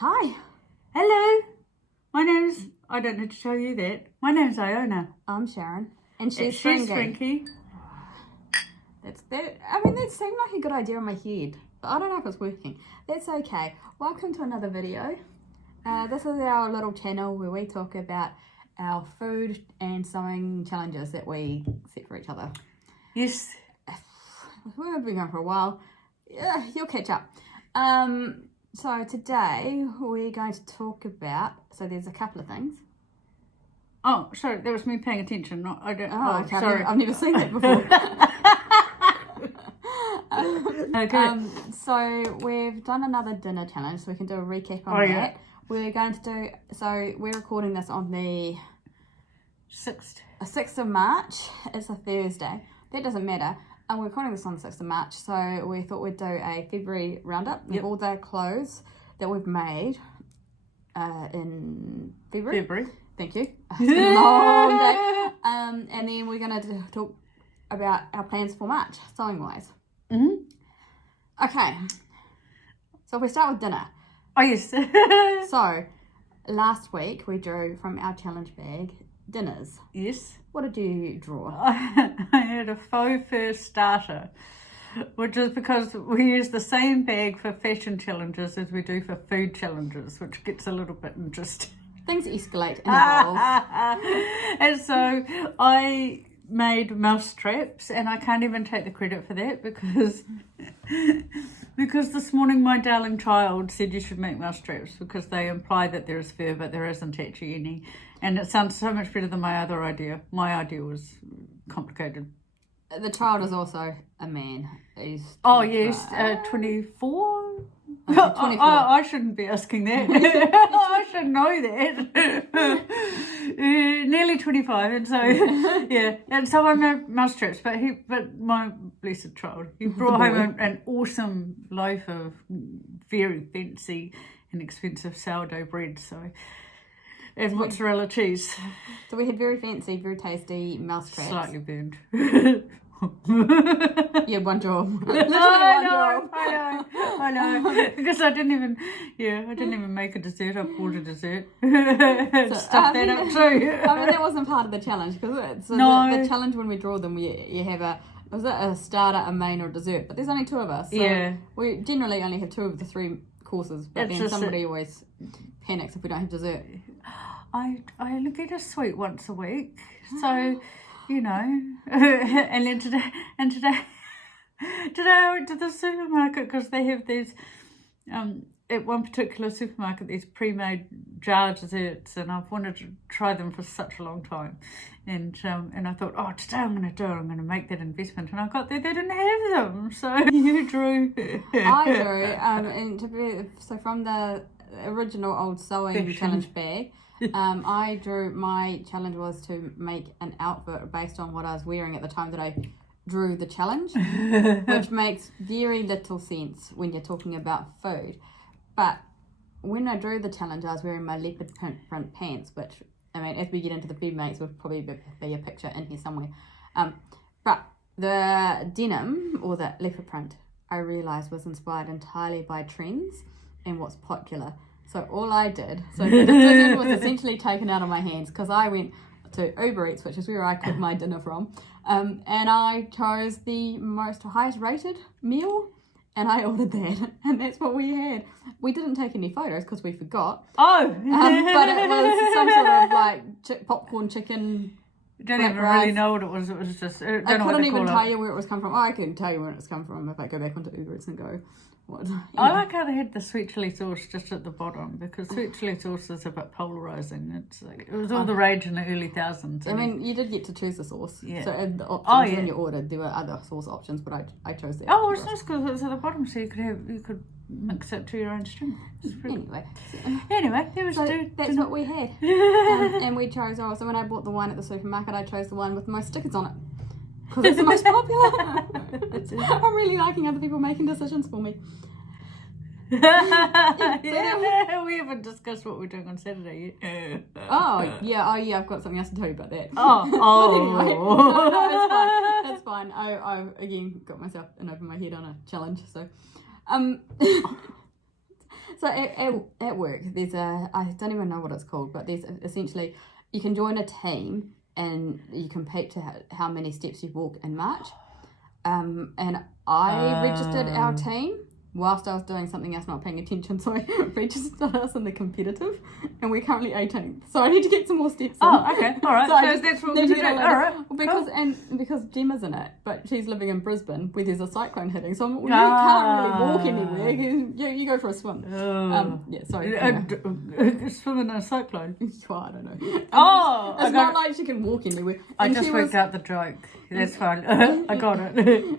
Hi. Hello. My name's, I don't need to tell you that. My name's Iona. I'm Sharon. And she's Frankie. That seemed like a good idea in my head, but I don't know if it's working. That's okay. Welcome to another video. This is our little channel where we talk about our food and sewing challenges that we set for each other. Yes. We've been going for a while. Yeah, you'll catch up. So today we're going to talk about, so there's a couple of things. Oh, sorry, that was me paying attention. Okay, sorry. I've never seen that before. Okay. So we've done another dinner challenge, so we can do a recap on that. Yeah. We're going to do, so we're recording this on the 6th of March. It's a Thursday. That doesn't matter. And we're recording this on the 6th of March, so we thought we'd do a February roundup of all the clothes that we've made in February. Thank you. It's been a long day. And then we're going to talk about our plans for March, sewing-wise. Mm-hmm. Okay. So if we start with dinner. Oh, yes. So, last week we drew from our challenge bag dinners. Yes. What did you draw? I had a faux fur starter, which is because we use the same bag for fashion challenges as we do for food challenges, which gets a little bit interesting. Things escalate and evolve. And so I made mouse traps, and I can't even take the credit for that because this morning my darling child said you should make mouse traps because they imply that there is fur, but there isn't actually any. And it sounds so much better than my other idea. My idea was complicated. The child is also a man. He's 24? 24. I shouldn't be asking that. I should know that. Nearly 25, and so yeah, and so I made mouse traps. But my blessed child, he brought home an awesome loaf of very fancy and expensive sourdough bread. So. And mozzarella cheese. So we had very fancy, very tasty mouse traps. Slightly burned. Yeah, one job. I know. Because I didn't even make a dessert. I bought a dessert. Stuff that up too. I mean, that wasn't part of the challenge because the challenge when we draw them, you have a starter, a main, or a dessert. But there's only two of us. So we generally only have two of the three courses. But then somebody always panics if we don't have dessert. I only get a sweet once a week, so you know. And then today I went to the supermarket because they have these at one particular supermarket these pre-made jar desserts, and I've wanted to try them for such a long time, and I thought, oh, today I'm going to make that investment, and I got there, they didn't have them, so you drew. I drew, and so from the original old sewing challenge bag. I drew, my challenge was to make an outfit based on what I was wearing at the time that I drew the challenge, which makes very little sense when you're talking about food. But when I drew the challenge, I was wearing my leopard print pants, which, I mean, as we get into the food mates, will probably be a picture in here somewhere. But the denim, or the leopard print, I realised was inspired entirely by trends and what's popular. So all I did, so the decision was essentially taken out of my hands because I went to Uber Eats, which is where I cook my dinner from, and I chose the highest rated meal, and I ordered that, and that's what we had. We didn't take any photos because we forgot. Oh! But it was some sort of like popcorn chicken. You don't even really know what it was. It was just, I couldn't even tell you where it was come from. Oh, I can tell you where it's come from if I go back onto Uber Eats and go. I like how they had the sweet chilli sauce just at the bottom because sweet chilli sauce is a bit polarising. It was all the rage in the early thousands. I mean, you did get to choose the sauce. Yeah. So the options when you ordered, there were other sauce options, but I chose that. Oh, it's nice because it was at the bottom, so you could mix it to your own stream. Anyway, that's what we had, and we chose. So when I bought the one at the supermarket, I chose the one with the most stickers on it because it's the most popular. I'm really liking other people making decisions for me. We haven't discussed what we're doing on Saturday yet. Oh yeah, I've got something else to tell you about that. Oh. Anyway, it's fine. I again got myself in over my head on a challenge. So So at work, there's I don't even know what it's called, but there's essentially, you can join a team and you compete to how many steps you walk in March. And I registered our team whilst I was doing something else, not paying attention. So I registered us in the competitive, and we're currently 18th. So I need to get some more steps in. Oh, okay, all right. So that's what we're going to do. All right. Because Gemma's in it, but she's living in Brisbane where there's a cyclone hitting. So you can't really walk anywhere. You go for a swim. Yeah, sorry. Swim in a cyclone? Well, I don't know. Oh! It's not like she can walk anywhere. I just worked out the joke. That's fine. I got it.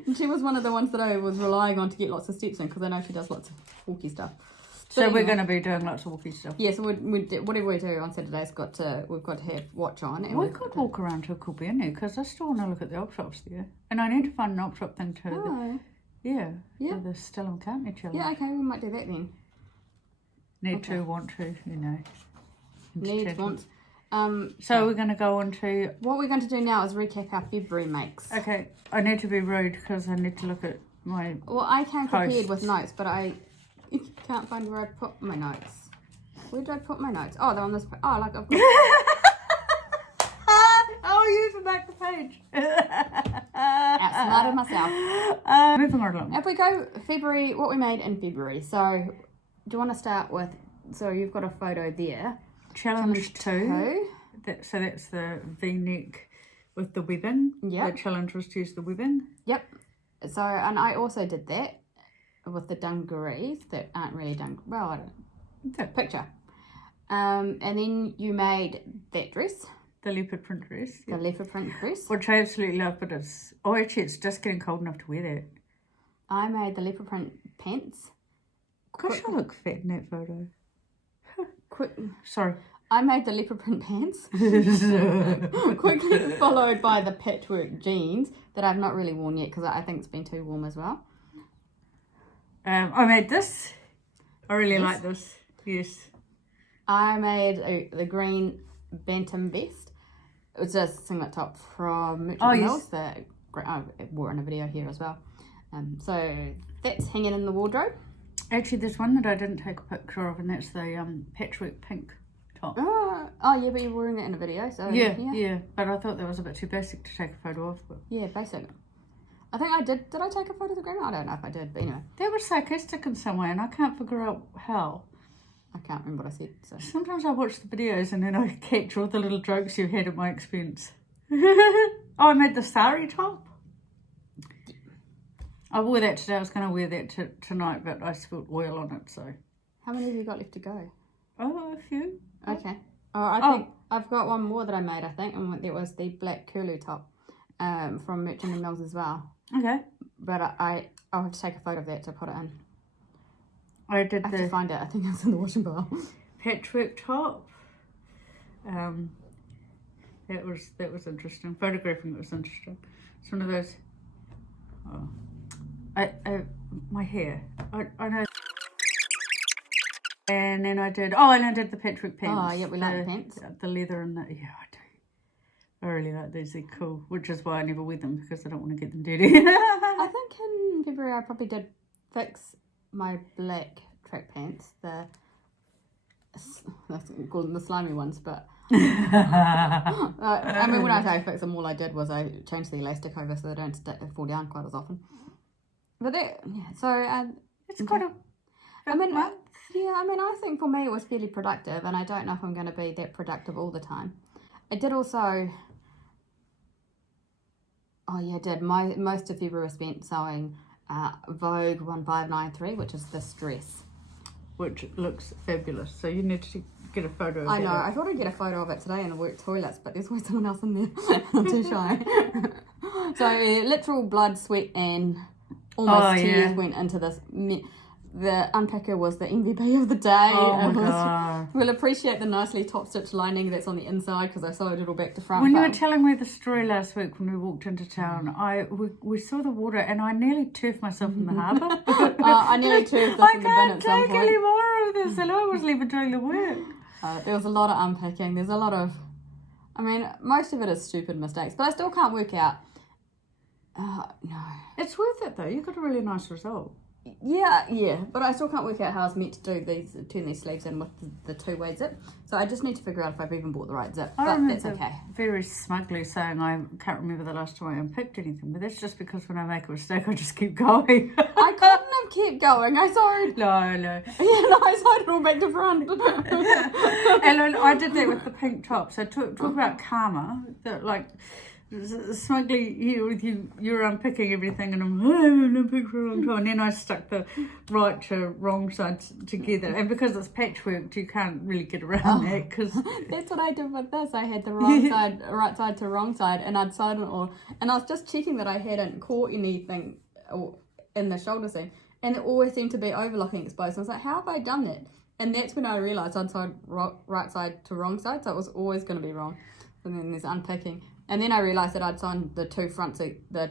And she was one of the ones that I was relying on to get lots of steps in, because I know she does lots of walkie stuff. So we're going to be doing lots of walkie stuff. Yeah, so whatever we do on Saturdays, we've got to have watch on. And we could walk around to Kilbirnie, because I still want to look at the op shops there. And I need to find an op shop thing too. Oh. Yeah. For the Stella McCartney challenge. Yeah, okay, we might do that then. Need to, want to, you know. Need, want. So we're going to go on to... What we're going to do now is recap our February makes. Okay, I need to be rude because I need to look at my Well, I came prepared posts. with notes, but I can't find where I put my notes. Where did I put my notes? Oh, they're on this... Oh, like I've got... Oh, you for back the page. Outsmarted myself. Moving right along. If we go February, what we made in February. So, do you want to start with... So, you've got a photo there. Challenge 2. So that's the V-neck with the webbing. Yep. The challenge was to use the webbing. Yep. So, and I also did that with the dungarees that aren't really well, I don't know. Picture. And then you made that dress. The leopard print dress. The leopard print dress. Which I absolutely love, but actually it's just getting cold enough to wear that. I made the leopard print pants. Gosh, I look fat in that photo. Sorry. I made the leopard print pants. Quickly followed by the patchwork jeans that I've not really worn yet because I think it's been too warm as well. I made this. I really like this. Yes. I made the green bantam vest. It was a singlet top from Merchant Mills that I wore in a video here as well. So that's hanging in the wardrobe. Actually, there's one that I didn't take a picture of, and that's the patchwork pink top. Oh yeah, but you're wearing that in a video, so yeah. But I thought that was a bit too basic to take a photo of. But... Yeah, basic. I think I did. Did I take a photo of the grandma? I don't know if I did, but anyway. That was sarcastic in some way, and I can't figure out how. I can't remember what I said. So. Sometimes I watch the videos and then I catch all the little jokes you had at my expense. Oh, I made the sari top. I wore that today. I was going to wear that tonight, but I spilled oil on it, so. How many have you got left to go? Oh, a few. Okay. Oh, I think I've got one more that I made, I think, and that was the black curly top from Merchant Mills as well. Okay. But I'll have to take a photo of that to put it in. I have to find it. I think it's in the washing bar. Patchwork top. That was interesting. Photographing it was interesting. It's one of those. Oh, my hair. I know. And then I did. Oh, and I did the patchwork pants. Oh, yeah, we like the pants. The leather and the I do. I really like these. They're cool, which is why I never wear them because I don't want to get them dirty. I think in February I probably did fix my black track pants, that's called them the slimy ones, but I mean when I say fix them, all I did was I changed the elastic over so they don't fall down quite as often. But it's quite a month. I think for me it was fairly productive, and I don't know if I'm going to be that productive all the time. I did also. Oh yeah, I did. Most of February was spent sewing Vogue 1593, which is this dress. Which looks fabulous. So you need to get a photo of it. I know. I thought I'd get a photo of it today in the work toilets, but there's always someone else in there. I'm too shy. So literal blood, sweat, and almost tears went into this. The unpacker was the MVP of the day. Oh my God. We'll appreciate the nicely top-stitched lining that's on the inside because I sewed it all back to front. When you were telling me the story last week when we walked into town, we saw the water and I nearly turfed myself in the harbour. I nearly turfed us in the bin at some point. I can't take any more of this, and I was leaving doing the work. There was a lot of unpacking. There's a lot of... I mean, most of it is stupid mistakes, but I still can't work out... no. It's worth it though. You got a really nice result. Yeah, but I still can't work out how I was meant to turn these sleeves in with the two-way zip. So I just need to figure out if I've even bought the right zip, but that's okay. Very smugly saying I can't remember the last time I unpicked anything, but that's just because when I make a mistake, I just keep going. I couldn't have kept going. I sewed. No. Yeah, no, I sewed it all back to front. And I did that with the pink top. So talk about karma. That like smugly you're unpicking everything, and I'm unpicking for a long time. And then I stuck the right to wrong side together, and because it's patchworked, you can't really get around that. Because that's what I did with this. I had the right side to wrong side, and I'd sewed it all, and I was just checking that I hadn't caught anything in the shoulder seam, and it always seemed to be overlocking exposed. And I was like, how have I done that? And that's when I realised I'd sewed right side to wrong side, so it was always going to be wrong. And then there's unpicking. And then I realised that I'd sewn the two fronts, the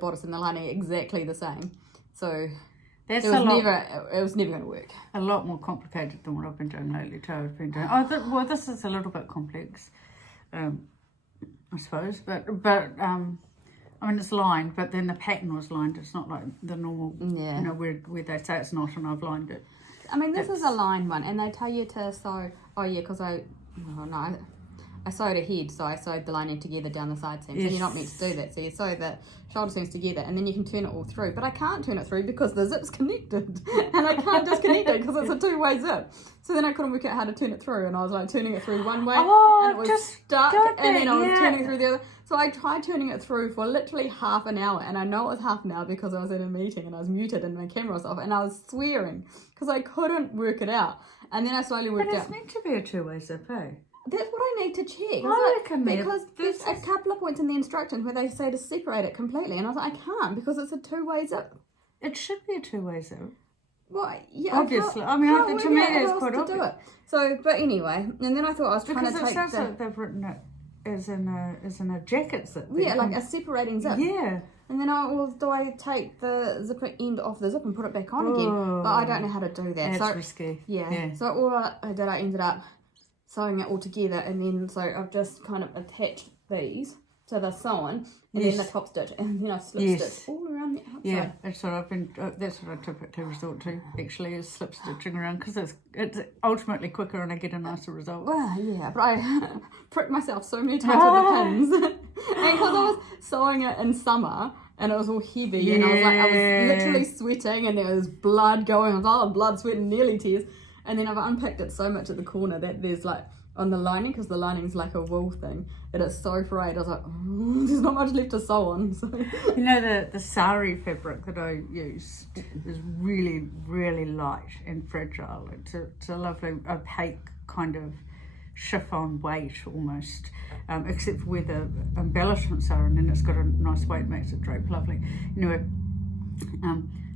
bodice and the lining exactly the same. So it was never going to work. A lot more complicated than what I've been doing lately too. I've been doing. Well, this is a little bit complex, I suppose. But I mean, it's lined, but then the pattern was lined. It's not like the normal, where they say it's not, and I've lined it. I mean, this is a lined one, and they tell you to sew. Oh yeah, because I sewed ahead, so I sewed the lining together down the side seams. Yes. And you're not meant to do that. So you sew the shoulder seams together, and then you can turn it all through. But I can't turn it through because the zip's connected, and I can't disconnect it because it's a two-way zip. So then I couldn't work out how to turn it through, and I was like turning it through one way, and it was just stuck, and then I was turning it through the other. So I tried turning it through for literally half an hour, and I know it was half an hour because I was in a meeting and I was muted and my camera was off, and I was swearing because I couldn't work it out. And then I slowly worked out. But it's meant to be a two-way zip, eh? That's what I need to check. Because there's a couple of points in the instructions where they say to separate it completely, and I was like, I can't because it's a two-way zip. It should be a two-way zip. Well, yeah, obviously. I mean, to me, it's quite obvious. Do it. So, but anyway, and then I thought I was trying to take. Because it sounds like they've written it as in a jacket zip. Yeah, like a separating zip. Yeah. And then do I take the zipper end off the zip and put it back on again? But I don't know how to do that. That's risky. Yeah. So all I did, I ended up sewing it all together, and then so I've just kind of attached these so they're sewn, and then the top stitch, and then I slip stitch all around the outside. Yeah, that's what I typically resort to actually, is slip stitching around, because it's ultimately quicker and I get a nicer result. Well, yeah, but I pricked myself so many times with the pins, and because I was sewing it in summer and it was all heavy, and I was literally sweating, and there was blood going. I was blood, sweat, and nearly tears. And then I've unpicked it so much at the corner that there's like on the lining, because the lining's like a wool thing, that it's so frayed. I was like, there's not much left to sew on. So. You know, the sari fabric that I use is really, really light and fragile. It's a lovely opaque kind of chiffon weight almost, except for where the embellishments are, and then it's got a nice weight, makes it drape lovely. Anyway,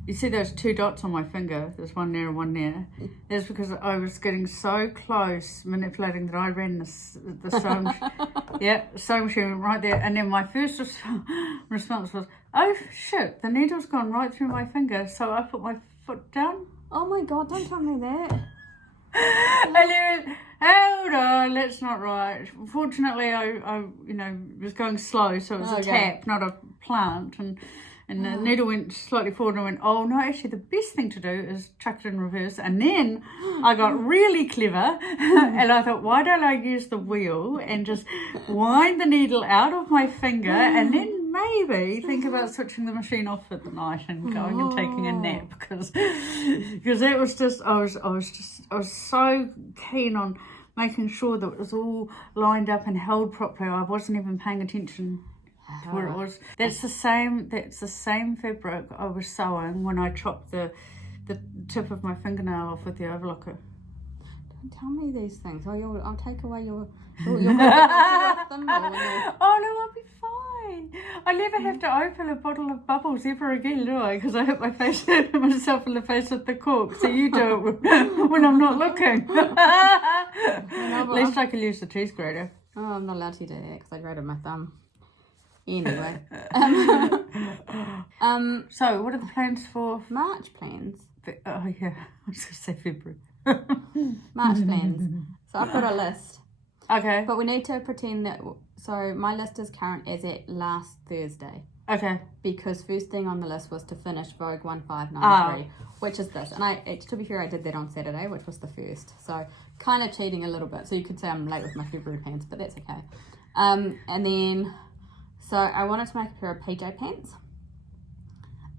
you see those two dots on my finger? There's one there and one there. That's because I was getting so close manipulating that I ran the sewing sewing machine right there. And then my first response was, oh shit, the needle's gone right through my finger. So I put my foot down. Oh my God, don't tell me that. And he went, hold on, that's not right. Fortunately, I was going slow, so it was a tap, not a plant. And the needle went slightly forward, and I went, oh no, actually the best thing to do is chuck it in reverse. And then I got really clever and I thought, why don't I use the wheel and just wind the needle out of my finger, and then maybe think about switching the machine off at the night and going and taking a nap, because that was just, I was so keen on making sure that it was all lined up and held properly. I wasn't even paying attention where it was. That's the same fabric I was sewing when I chopped the tip of my fingernail off with the overlocker. Don't tell me these things. I'll take away your oh no, I'll be fine. I never have to open a bottle of bubbles ever again, do I? Because I hit myself in the face with the cork. So you do it when I'm not looking. At least I can use the cheese grater. Oh, I'm not allowed to do that because I grated my thumb. Anyway. So what are the plans for March plans? Oh yeah, I was going to say February. March plans. So I've got a list. Okay. But we need to pretend that, so my list is current as at last Thursday. Okay. Because first thing on the list was to finish Vogue 1593, which is this. And to be fair, I did that on Saturday, which was the first. So kind of cheating a little bit. So you could say I'm late with my February pants, but that's okay. And then, so I wanted to make a pair of PJ pants.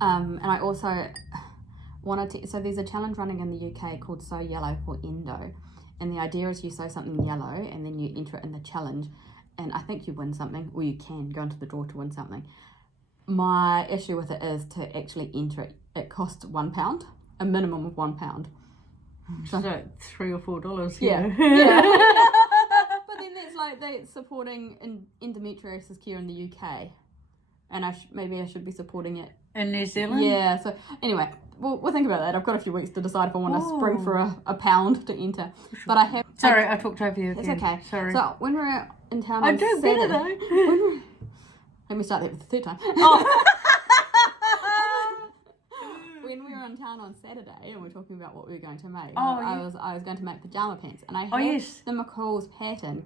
And I also wanted to, so there's a challenge running in the UK called Sew Yellow for Endo. And the idea is you sew something yellow and then you enter it in the challenge. And I think you win something, or you can go into the draw to win something. My issue with it is to actually enter it. It costs £1, a minimum of £1. So $3 or $4. Yeah. But then that's like they're supporting endometriosis care in the UK, and maybe I should be supporting it in New Zealand. Yeah. So anyway, we'll think about that. I've got a few weeks to decide if I want to spring for a pound to enter. But I have. Sorry, I talked over you again. It's okay. Sorry. So when we're in town I on do Saturday, better though. Let me start that with the third time. When we were in town on Saturday and we're talking about what we were going to make, I was going to make pajama pants, and I had the McCall's pattern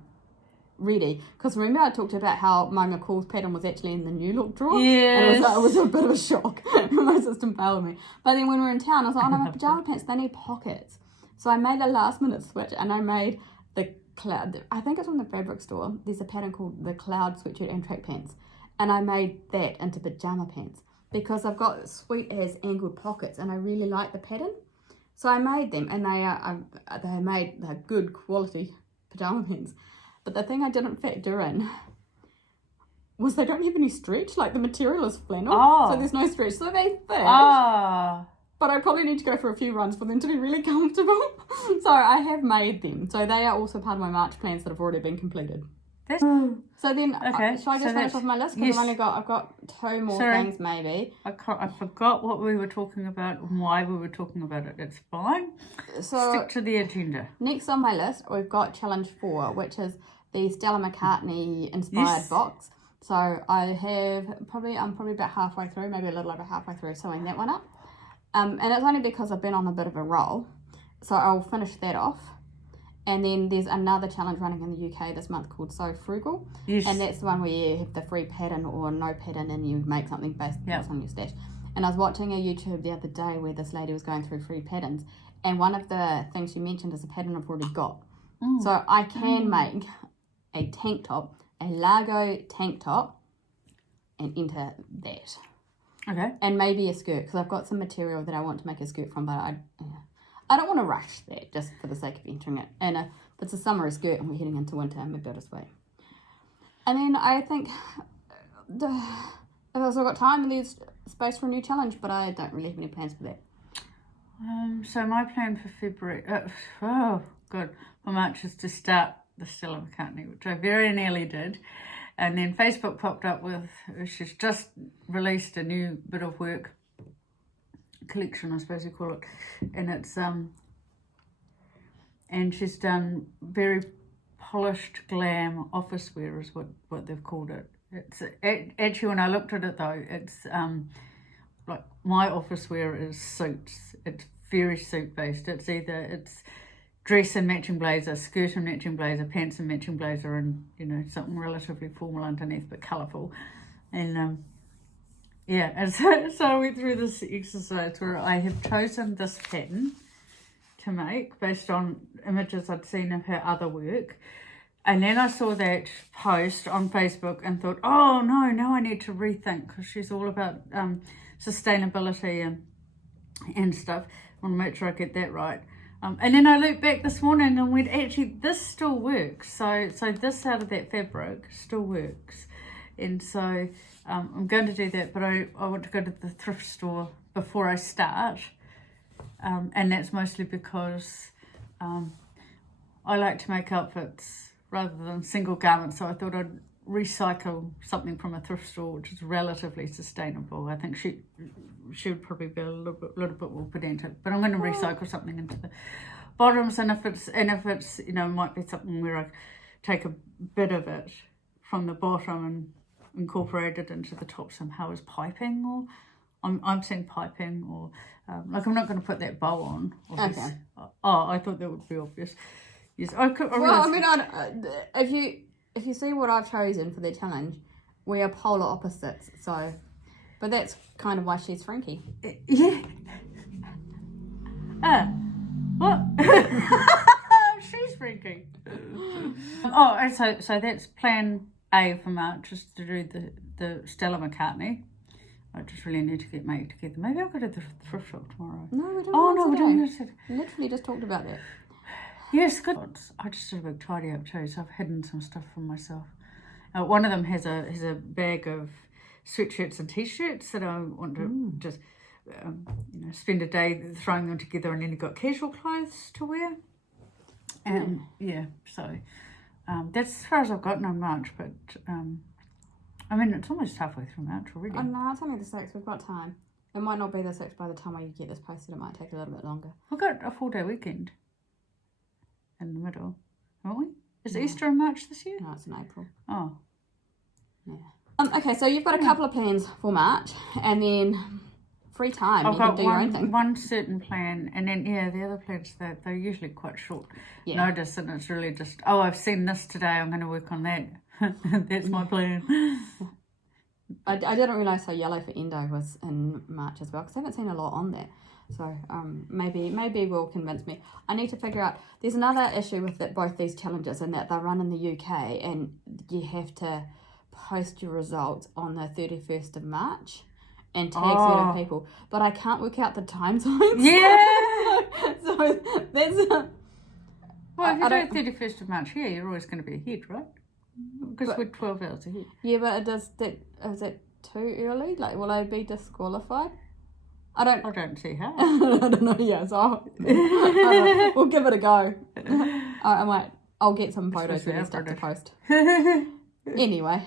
ready, because remember I talked about how my McCall's pattern was actually in the new look drawer. Yes. And it was a bit of a shock. My system failed me. But then when we were in town, I was like, oh no, my pajama pants, they need pockets. So I made a last minute switch, and I made the cloud. I think it's from the fabric store. There's a pattern called the cloud sweatshirt and track pants, and I made that into pajama pants because I've got sweet as angled pockets, and I really like the pattern. So I made them, and they're good quality pajama pants. But the thing I didn't factor in was they don't have any stretch. Like, the material is flannel, so there's no stretch. So they fit. But I probably need to go for a few runs for them to be really comfortable. So I have made them. So they are also part of my March plans that have already been completed. So then, shall I just finish off my list? Because I've got 2 more things maybe. I forgot what we were talking about and why we were talking about it. It's fine. So stick to the agenda. Next on my list, we've got challenge 4, which is the Stella McCartney inspired box. So I'm probably about halfway through, maybe a little over halfway through sewing that one up. And it's only because I've been on a bit of a roll. So I'll finish that off. And then there's another challenge running in the UK this month called So Frugal. Yes. And that's the one where you have the free pattern or no pattern and you make something based on what's on your stash. And I was watching a YouTube the other day where this lady was going through free patterns. And one of the things she mentioned is a pattern I've already got. So I can make a tank top, a Largo tank top, and enter that. Okay. And maybe a skirt, because I've got some material that I want to make a skirt from, but I don't want to rush that just for the sake of entering it. And if it's a summer skirt and we're heading into winter, maybe I'll just wait. And then I think I've also got time and there's space for a new challenge, but I don't really have any plans for that. So my plan for February, for March is to start the Stella McCartney, which I very nearly did. And then Facebook popped up with, she's just released a new bit of work collection, I suppose you call it, and it's and she's done very polished glam office wear is what they've called it. It's actually, when I looked at it though, it's like my office wear is suits. It's very suit based. It's dress and matching blazer, skirt and matching blazer, pants and matching blazer, and something relatively formal underneath but colourful. And and so I went through this exercise where I have chosen this pattern to make based on images I'd seen of her other work. And then I saw that post on Facebook and thought, oh no, now I need to rethink, because she's all about sustainability and stuff. I want to make sure I get that right. And then I looked back this morning and went, actually, this still works. So this out of that fabric still works. And so I'm going to do that, but I want to go to the thrift store before I start. And that's mostly because I like to make outfits rather than single garments. So I thought I'd recycle something from a thrift store, which is relatively sustainable. I think she would probably be a little bit more pedantic, but I'm going to recycle something into the bottoms. And if it's might be something where I take a bit of it from the bottom and incorporate it into the top somehow as piping, or I'm saying piping, or I'm not going to put that bow on. Obviously. Okay. Oh, I thought that would be obvious. Yes, I could. If you see what I've chosen for the challenge, we are polar opposites. So But that's kind of why she's Frankie. Yeah. What? She's Frankie. Oh, and so that's plan A for March, is to do the Stella McCartney. I just really need to get made together. Maybe I'll go to the thrift shop tomorrow. No, we don't. Oh no, we're doing it. Literally just talked about that. Yes, good. I just did a big tidy up too, so I've hidden some stuff from myself. One of them has a bag of sweatshirts and t-shirts that I want to just spend a day throwing them together, and then you've got casual clothes to wear. And so that's as far as I've gotten on March, but I mean, it's almost halfway through March already. Oh no, it's only the 6th. We've got time. It might not be the 6th by the time I get this posted. It might take a little bit longer. We've got a 4-day weekend in the middle, haven't we? Is Easter in March this year? No, it's in April. Oh. Yeah. Okay, so you've got a couple of plans for March, and then free time. I've you got can do your own thing. one certain plan, and then the other plans, they're usually quite short notice, and it's really just, I've seen this today, I'm going to work on that. That's my plan. I didn't realise how Yellow for Endo was in March as well, because I haven't seen a lot on that. So maybe will convince me. I need to figure out, there's another issue with both these challenges, in that they run in the UK and you have to post your results on the 31st of March and tag certain people. But I can't work out the time zones. Yeah! so that's... Well, if you do 31st of March here, you're always going to be ahead, right? Because we're 12 hours ahead. Yeah, but is that too early? Like, will I be disqualified? I don't see how. I don't know. Yeah, so we'll give it a go. I'll get some photos and stuff to post. Anyway,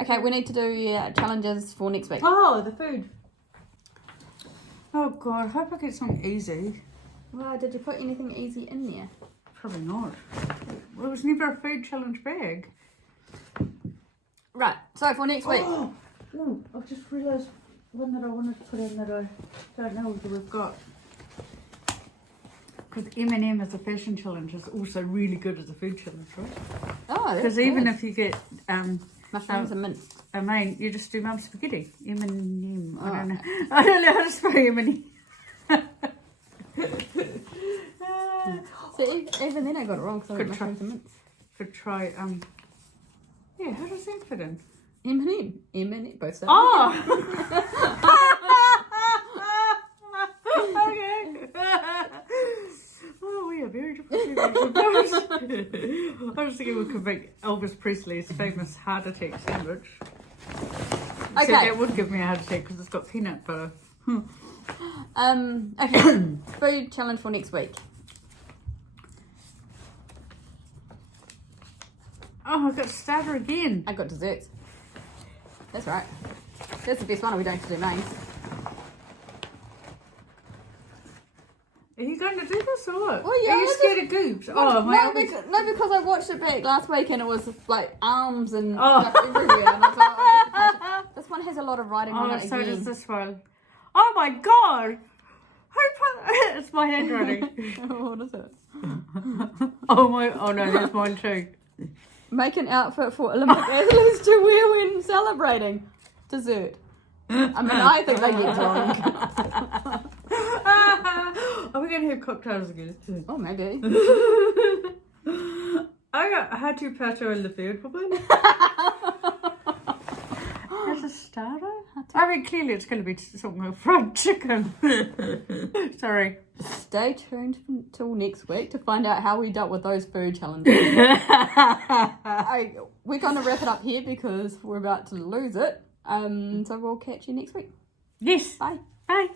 okay, we need to do challenges for next week. Oh, the food. Oh God, I hope I get something easy. Well, did you put anything easy in there? Probably not. Well, it was never a food challenge bag. Right, so for next week. Oh, I've just realised one that I wanted to put in that I don't know whether we've got. Because M&M as a fashion challenge is also really good as a food challenge, right? Oh, because even if you get mushrooms and mint. I mean, you just do mum spaghetti. M&M. I don't know. I don't know how to spell M&M. So even then I got it wrong, so Could mushrooms and mints. Could try, yeah, how does that fit in? M&M, both sides. Oh! Okay. Oh, we are very different. I was thinking we could make Elvis Presley's famous heart attack sandwich. Okay. So that would give me a heart attack because it's got peanut butter. Okay, food challenge for next week. Oh, I got starter again. I got desserts. That's right. That's the best one. We don't have to do mains. Are you going to do this or what? Well, yeah, are you scared of goobs? Because I watched it back last week and it was like arms and stuff everywhere. And I was like, this one has a lot of writing on it. So again. does this one. Oh my God! It's my handwriting. What is it? Oh no, that's mine too. Make an outfit for Olympic athletes to wear when celebrating. Dessert. I mean, I think they get drunk. Are we going to have cocktails again? Oh, maybe. I got hatu pato in the field, probably. As a starter? I mean, clearly it's going to be something like fried chicken. Sorry. Stay tuned until next week to find out how we dealt with those food challenges. We're going to wrap it up here because we're about to lose it. So we'll catch you next week. Yes. Bye. Bye.